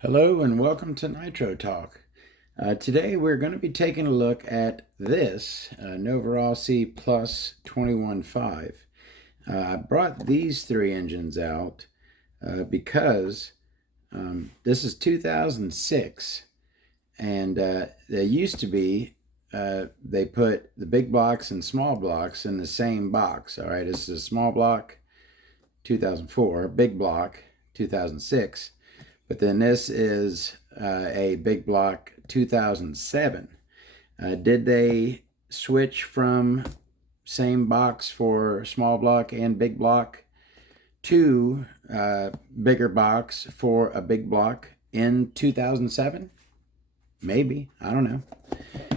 Hello and welcome to Nitro Talk. Today we're going to be taking a look at this Novarossi Plus 21.5. I brought these three engines out because this is 2006 and they used to be, they put the big blocks and small blocks in the same box. All right, this is a small block 2004, big block 2006. But then this is a big block 2007. Did they switch from same box for small block and big block to bigger box for a big block in 2007? Maybe. I don't know.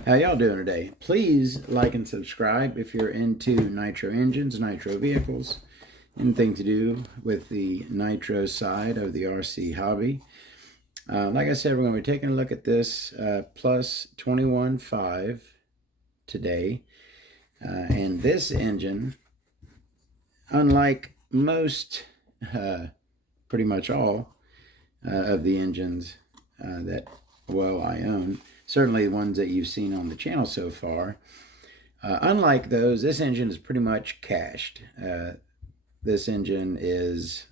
How y'all doing today? Please like and subscribe if you're into nitro engines, nitro vehicles, anything to do with the nitro side of the RC hobby. Like I said, we're going to be taking a look at this Plus 21.5 today. And this engine, unlike most, pretty much all of the engines that, well, I own, certainly the ones that you've seen on the channel so far, unlike those, this engine is pretty much cached. This engine is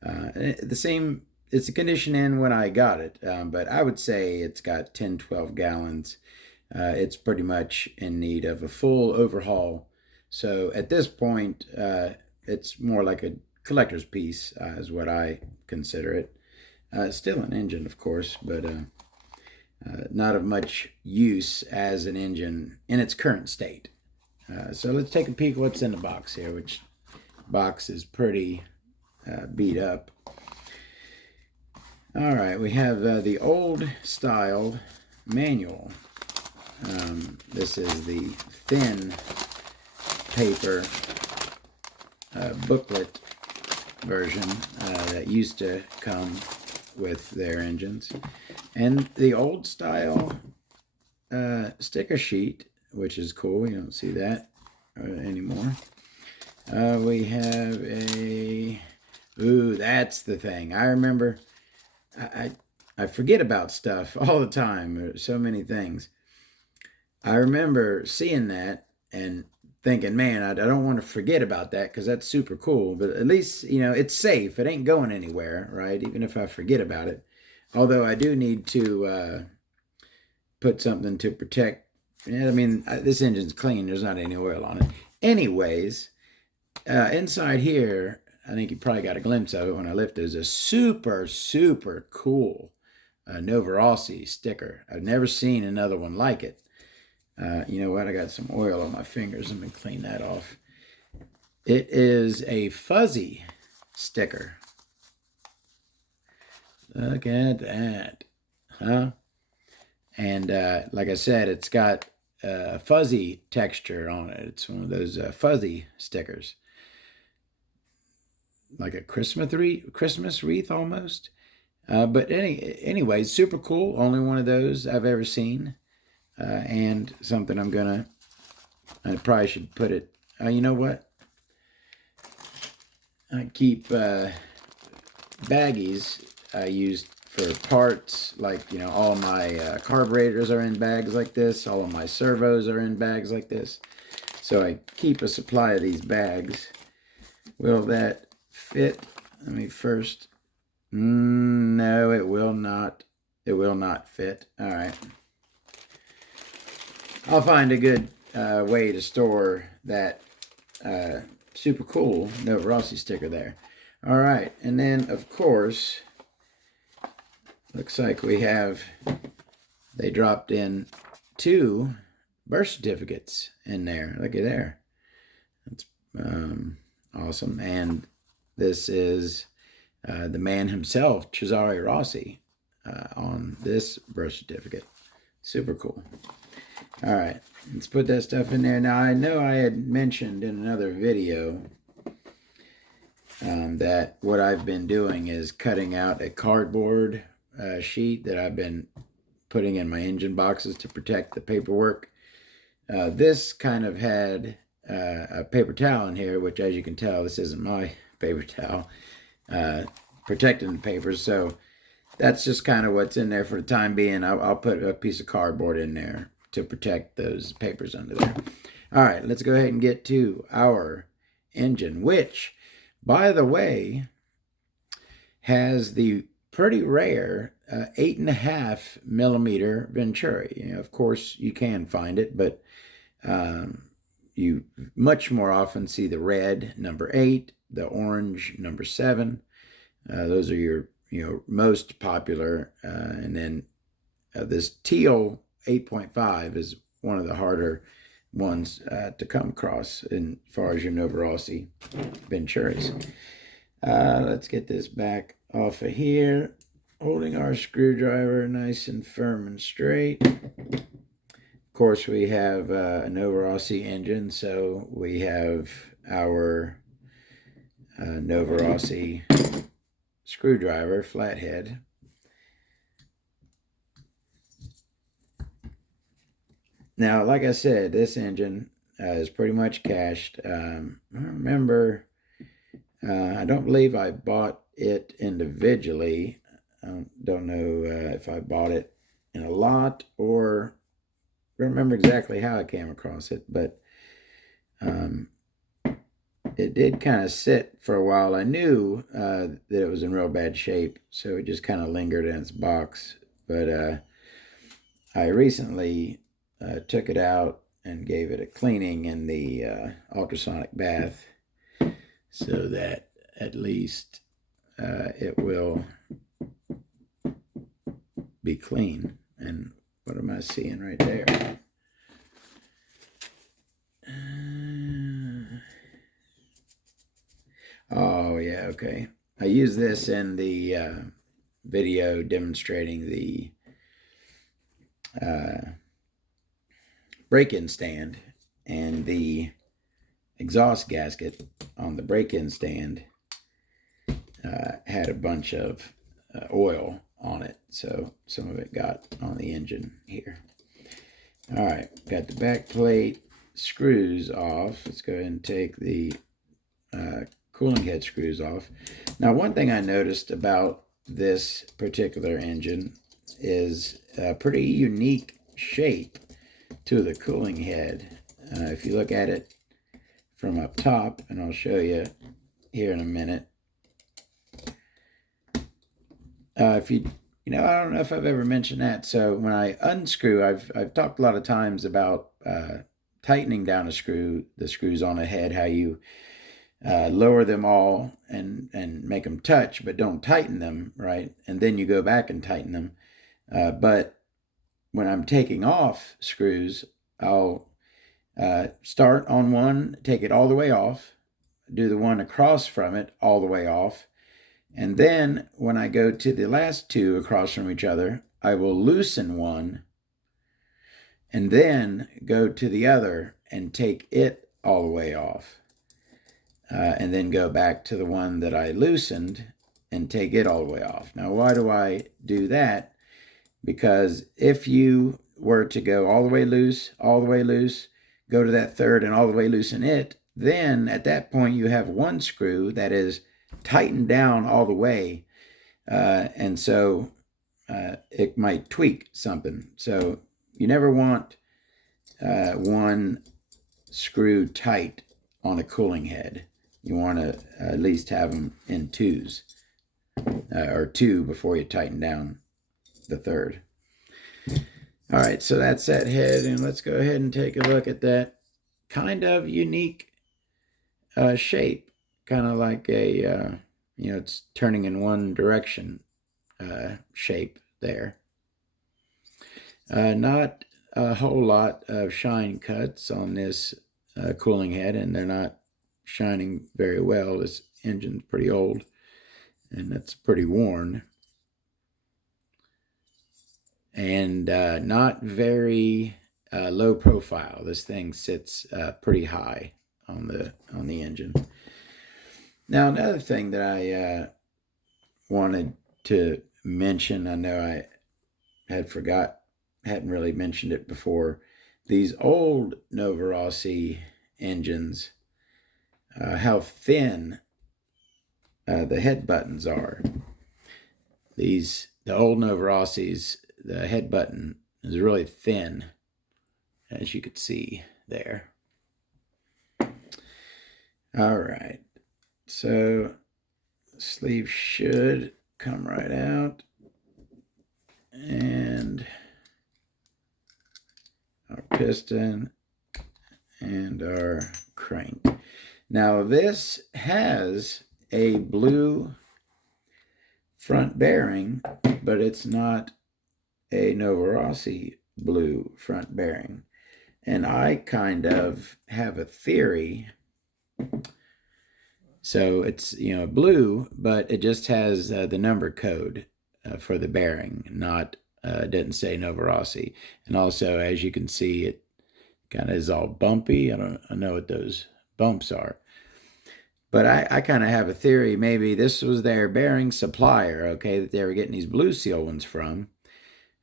the same. It's the condition in when I got it, but I would say it's got 10, 12 gallons. It's pretty much in need of a full overhaul. So at this point, it's more like a collector's piece, is what I consider it. Still an engine, of course, but not of much use as an engine in its current state. So let's take a peek what's in the box here, which box is pretty beat up. All right, we have the old style manual. This is the thin paper booklet version that used to come with their engines. And the old style sticker sheet, which is cool. You don't see that anymore. We have a, ooh, that's the thing. I remember, I forget about stuff all the time. There's so many things. I remember seeing that and thinking, man, I don't want to forget about that because that's super cool. But at least, you know, it's safe. It ain't going anywhere, right? Even if I forget about it. Although I do need to put something to protect. Yeah, I mean, this engine's clean. There's not any oil on it. Anyways, inside here, I think you probably got a glimpse of it when I lift it. It's a super, super cool Novarossi sticker. I've never seen another one like it. You know what? I got some oil on my fingers. Let me clean that off. It is a fuzzy sticker. Look at that. Huh? And like I said, it's got a fuzzy texture on it. It's one of those fuzzy stickers. Like a Christmas wreath almost. But anyway, super cool. Only one of those I've ever seen. And something I probably should put it, you know what? I keep baggies I used for parts, like, you know, all my carburetors are in bags like this. All of my servos are in bags like this. So I keep a supply of these bags. Will that fit? Let me first. No, it will not. It will not fit. All right. I'll find a good way to store that super cool Novarossi sticker there. All right, and then of course, looks like they dropped in 2 birth certificates in there. Look at there. That's awesome. And this is the man himself, Cesare Rossi, on this birth certificate. Super cool. All right, let's put that stuff in there. Now, I know I had mentioned in another video that what I've been doing is cutting out a cardboard sheet that I've been putting in my engine boxes to protect the paperwork. This kind of had a paper towel in here, which, as you can tell, this isn't my paper towel, protecting the papers. So that's just kind of what's in there for the time being. I'll put a piece of cardboard in there to protect those papers under there. All right, let's go ahead and get to our engine, which, by the way, has the pretty rare 8.5 millimeter Venturi. You know, of course, you can find it, but you much more often see the red number 8, the orange number 7. Those are your most popular, and then this teal 8.5 is one of the harder ones to come across as far as your Novarossi Venturis. Let's get this back off of here, holding our screwdriver nice and firm and straight. Of course, we have a Novarossi engine, so we have our Novarossi screwdriver, flathead. Now, like I said, this engine is pretty much cashed. I remember, I don't believe I bought it individually. I don't know if I bought it in a lot or remember exactly how I came across it, but it did kind of sit for a while. I knew that it was in real bad shape, so it just kind of lingered in its box. But I recently took it out and gave it a cleaning in the ultrasonic bath so that at least it will be clean. And what am I seeing right there? Oh, yeah, okay. I used this in the video demonstrating the break-in stand, and the exhaust gasket on the break-in stand had a bunch of oil on it, so some of it got on the engine here. All right, got the back plate screws off. Let's go ahead and take the cooling head screws off. Now, one thing I noticed about this particular engine is a pretty unique shape to the cooling head. If you look at it from up top, and I'll show you here in a minute. If you I don't know if I've ever mentioned that. So when I unscrew, I've talked a lot of times about tightening down the screws on a head, how you lower them all and make them touch, but don't tighten them, right? And then you go back and tighten them. But when I'm taking off screws, I'll start on one, take it all the way off, do the one across from it all the way off, and then when I go to the last two across from each other, I will loosen one and then go to the other and take it all the way off. And then go back to the one that I loosened and take it all the way off. Now, why do I do that? Because if you were to go all the way loose, go to that third and all the way loosen it, then at that point you have one screw that is tightened down all the way. And so it might tweak something. So you never want one screw tight on a cooling head. You want to at least have them in twos, or two before you tighten down the third. All right, so that's that head, and let's go ahead and take a look at that kind of unique shape, kind of like a, it's turning in one direction shape there. Not a whole lot of shine cuts on this cooling head, and they're not shining very well. This engine's pretty old, and it's pretty worn. And not very low profile. This thing sits pretty high on the engine. Now, another thing that I wanted to mention, I know I hadn't really mentioned it before. These old Novarossi engines, how thin the head buttons are. These the old Novorossi's, the head button is really thin, as you could see there. All right, so the sleeve should come right out, and our piston and our crank. Now this has a blue front bearing, but it's not a Novarossi blue front bearing. And I kind of have a theory. So it's, blue, but it just has the number code for the bearing, not, didn't say Novarossi. And also, as you can see, it kind of is all bumpy. I don't know what those bumps are. But I kind of have a theory, maybe this was their bearing supplier, okay, that they were getting these blue seal ones from.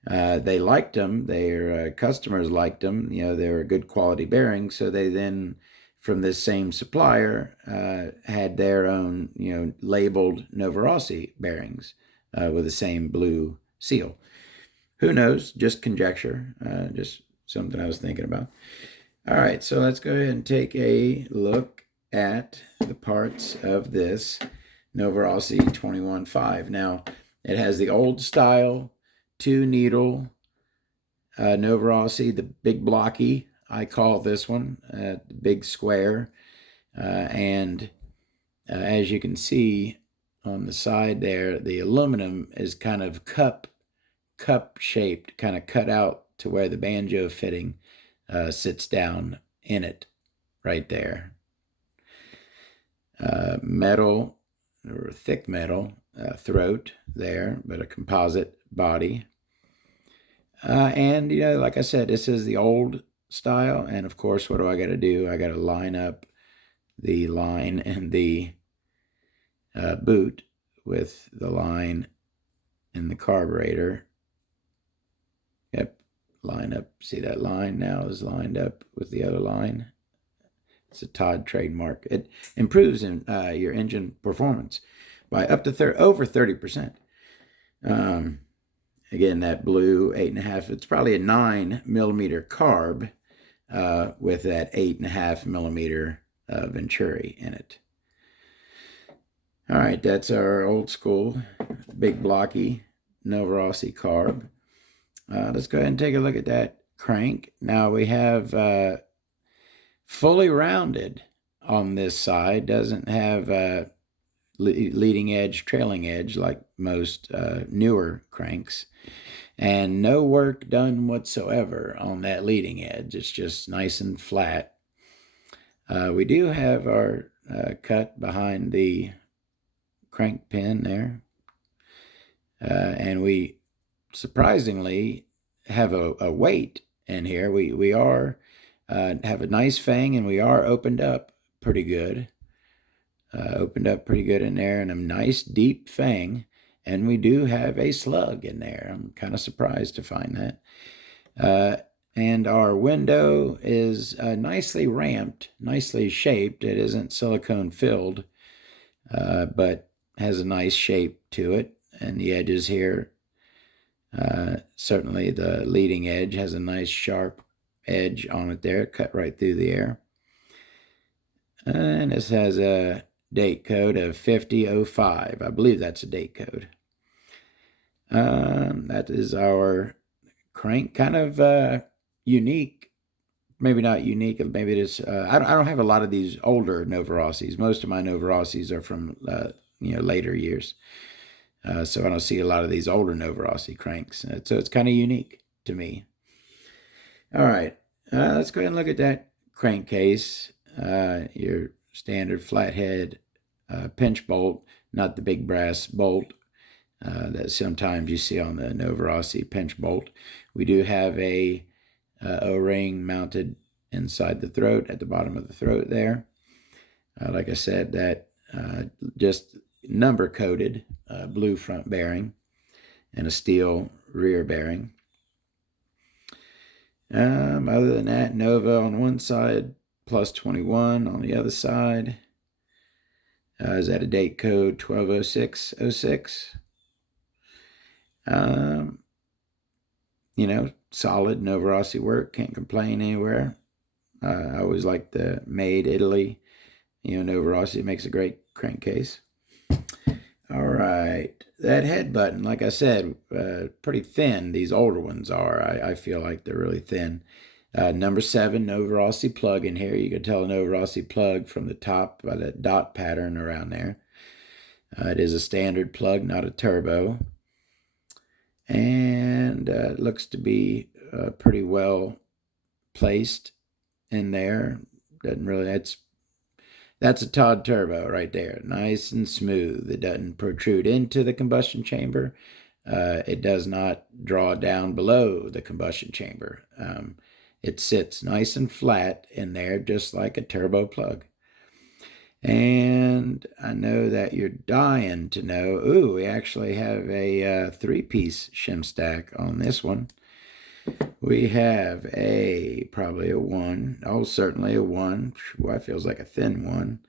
They liked them. Their customers liked them. They were good quality bearings. So they then, from this same supplier, had their own, labeled Novarossi bearings with the same blue seal. Who knows? Just conjecture. Just something I was thinking about. All right, so let's go ahead and take a look at the parts of this Novarossi 21.5. Now, it has the old style 2-needle Novarossi, the big blocky. I call this one the big square. And as you can see on the side there, the aluminum is kind of cup shaped, kind of cut out to where the banjo fitting sits down in it right there. Metal or thick metal throat there, but a composite body. And, like I said, this is the old style. And of course, what do I got to do? I got to line up the line and the boot with the line and the carburetor. Yep, line up. See that line now is lined up with the other line. It's a Todd trademark. It improves in your engine performance by up to over 30%. Again, that blue 8.5, it's probably a 9mm carb with that 8.5mm Venturi in it. All right, that's our old school big blocky Novarossi carb. Let's go ahead and take a look at that crank. Now we have fully rounded on this side, doesn't have leading edge, trailing edge like most newer cranks, and no work done whatsoever on that leading edge. It's just nice and flat. We do have our cut behind the crank pin there, and we surprisingly have a weight in here. We are have a nice fang, and we are opened up pretty good. Opened up pretty good in there, and a nice deep fang, and we do have a slug in there. I'm kind of surprised to find that. And our window is nicely ramped, nicely shaped. It isn't silicone filled, but has a nice shape to it. And the edges here, certainly the leading edge has a nice sharp edge on it there, cut right through the air. And this has a date code of 5005. I believe that's a date code. That is our crank. Kind of unique. Maybe not unique. Maybe it is. I don't have a lot of these older Novarossis. Most of my Novarossis are from later years. So I don't see a lot of these older Novarossi cranks. So it's kind of unique to me. All right. Let's go ahead and look at that crankcase. Your standard flathead pinch bolt, not the big brass bolt that sometimes you see on the Novarossi pinch bolt. We do have a O-ring mounted inside the throat, at the bottom of the throat there. Like I said, that just number coated blue front bearing and a steel rear bearing. Other than that, Nova on one side, plus 21 on the other side. Is that a date code 120606? Um, you know, solid Novarossi work. Can't complain anywhere. I always like the Made Italy. You know, Novarossi makes a great crankcase. All right. That head button, like I said, pretty thin. These older ones are. I feel like they're really thin. Number 7, Novarossi plug in here. You can tell a Novarossi plug from the top by the dot pattern around there. It is a standard plug, not a turbo. And it looks to be pretty well placed in there. Doesn't really, that's a Todd turbo right there. Nice and smooth. It doesn't protrude into the combustion chamber. It does not draw down below the combustion chamber. It sits nice and flat in there, just like a turbo plug. And I know that you're dying to know, ooh, we actually have a 3-piece shim stack on this one. We have probably a 1. Oh, certainly a 1. Well, that feels like a thin one.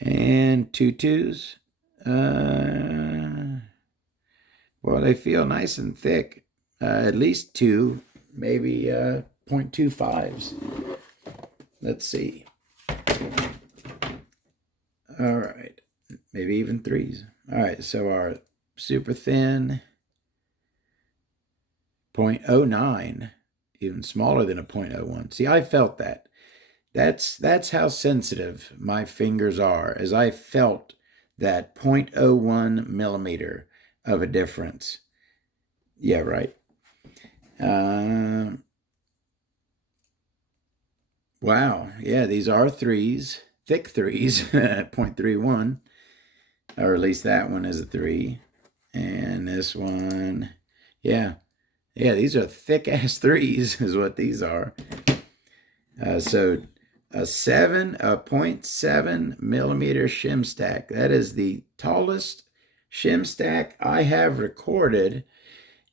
And 2 2s. Well, they feel nice and thick. At least 2, maybe 0.25s. Let's see. All right. Maybe even 3s. All right, so our super thin 0.09, even smaller than a 0.01. See, I felt that. That's how sensitive my fingers are, as I felt that 0.01 millimeter of a difference. Yeah, right. Wow. Yeah, these are 3s, thick 3s, 0.31, or at least that one is a 3. And this one, yeah. Yeah, these are thick-ass 3s is what these are. So a 0.7 millimeter shim stack. That is the tallest shim stack I have recorded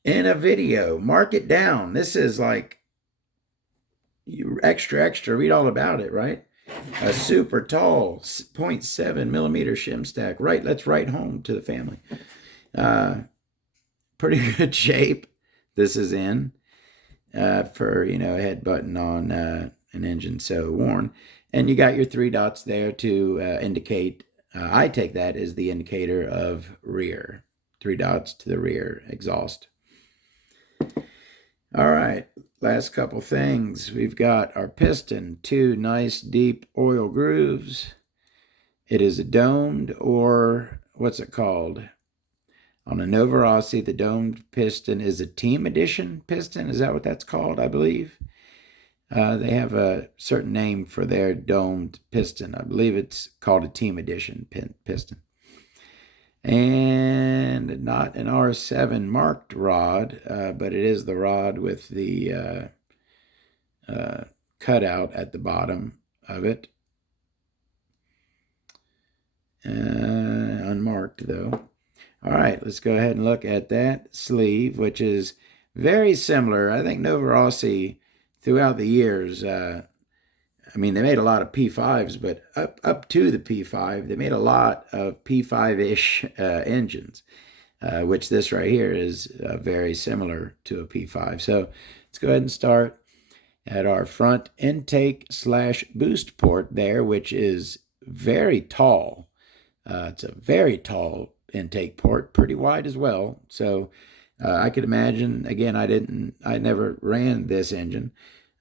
in a video. Mark it down. This is like extra, read all about it, right? A super tall 0.7 millimeter shim stack. Right, let's write home to the family. Pretty good shape this is in for, a head button on an engine so worn. And you got your 3 dots there to indicate, I take that as the indicator of rear. 3 dots to the rear exhaust. All right, last couple things. We've got our piston, 2 nice deep oil grooves. It is a domed, or what's it called? On a Novarossi, the domed piston is a team edition piston. Is that what that's called, I believe? They have a certain name for their domed piston. I believe it's called a team edition piston. And not an R7 marked rod, but it is the rod with the cutout at the bottom of it. Unmarked, though. All right, let's go ahead and look at that sleeve, which is very similar. I think Novarossi, throughout the years, they made a lot of P5s, but up to the P5, they made a lot of P5-ish engines, which this right here is very similar to a P5. So let's go ahead and start at our front intake/boost port there, which is very tall. It's a very tall intake port, pretty wide as well. So I could imagine, again, I never ran this engine.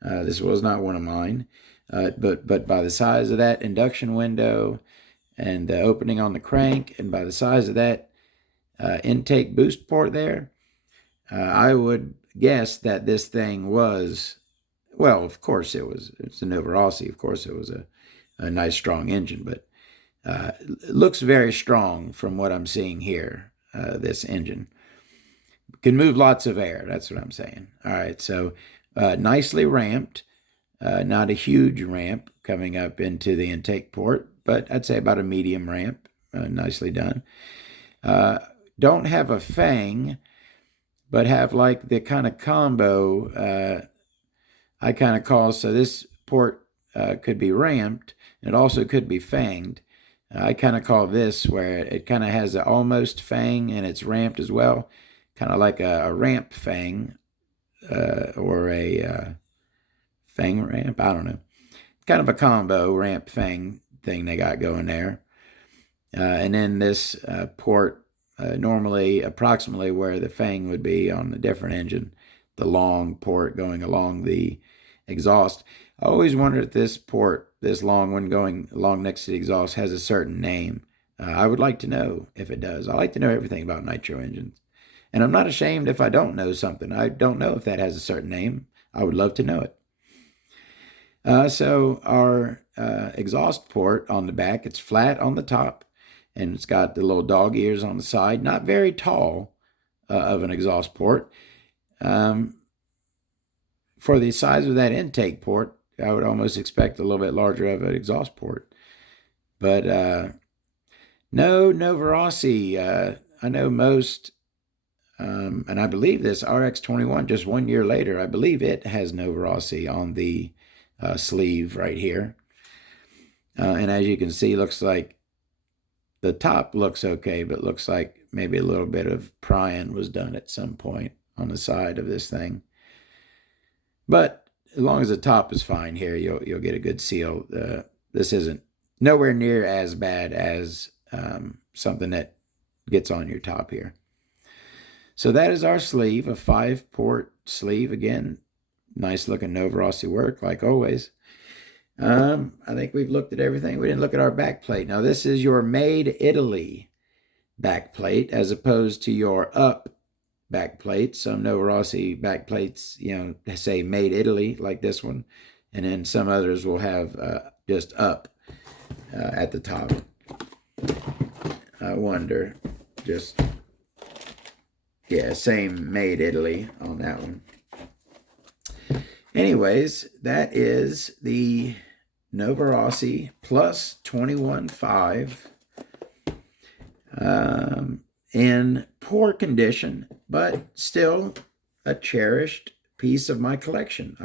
This was not one of mine. But by the size of that induction window and the opening on the crank, and by the size of that intake boost port there, I would guess that this thing was, well, of course it's a Novarossi. Of course it was a nice strong engine, but it looks very strong from what I'm seeing here, this engine. Can move lots of air, that's what I'm saying. All right, so nicely ramped. Not a huge ramp coming up into the intake port, but I'd say about a medium ramp. Nicely done. Don't have a fang, but have like the kind of combo I kind of call, so this port could be ramped, and it also could be fanged. I kind of call this where it kind of has an almost fang and it's ramped as well. kind of like a ramp fang or a fang ramp. I don't know. Kind of a combo ramp fang thing they got going there. And then this port, normally approximately where the fang would be on a different engine, the long port going along the exhaust. I always wondered if this port, this long one going along next to the exhaust, has a certain name. I would like to know if it does. I like to know everything about nitro engines. And I'm not ashamed if I don't know something. I don't know if that has a certain name. I would love to know it. So our exhaust port on the back, it's flat on the top, and it's got the little dog ears on the side. Not very tall of an exhaust port. For the size of that intake port, I would almost expect a little bit larger of an exhaust port. But no Novarossi. I know most, and I believe this RX-21, just 1 year later, I believe it has Novarossi on the sleeve right here. And as you can see, looks like the top looks okay, but looks like maybe a little bit of prying was done at some point on the side of this thing. But as long as the top is fine here, you'll get a good seal. This isn't nowhere near as bad as something that gets on your top here. So that is our sleeve, a 5-port sleeve. Again, nice looking Novarossi work, like always. I think we've looked at everything. We didn't look at our back plate. Now, this is your Made Italy back plate as opposed to your up back plate. Some Novarossi back plates, say Made Italy, like this one. And then some others will have just up at the top. I wonder, same Made Italy on that one. Anyways, that is the Novarossi Plus 21.5 in poor condition, but still a cherished piece of my collection.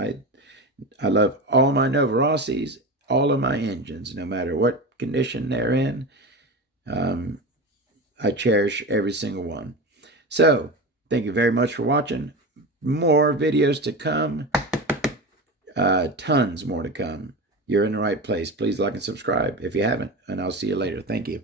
I love all my Novarossis, all of my engines, no matter what condition they're in. I cherish every single one. So, thank you very much for watching. More videos to come. Tons more to come. You're in the right place. Please like and subscribe if you haven't, and I'll see you later. Thank you.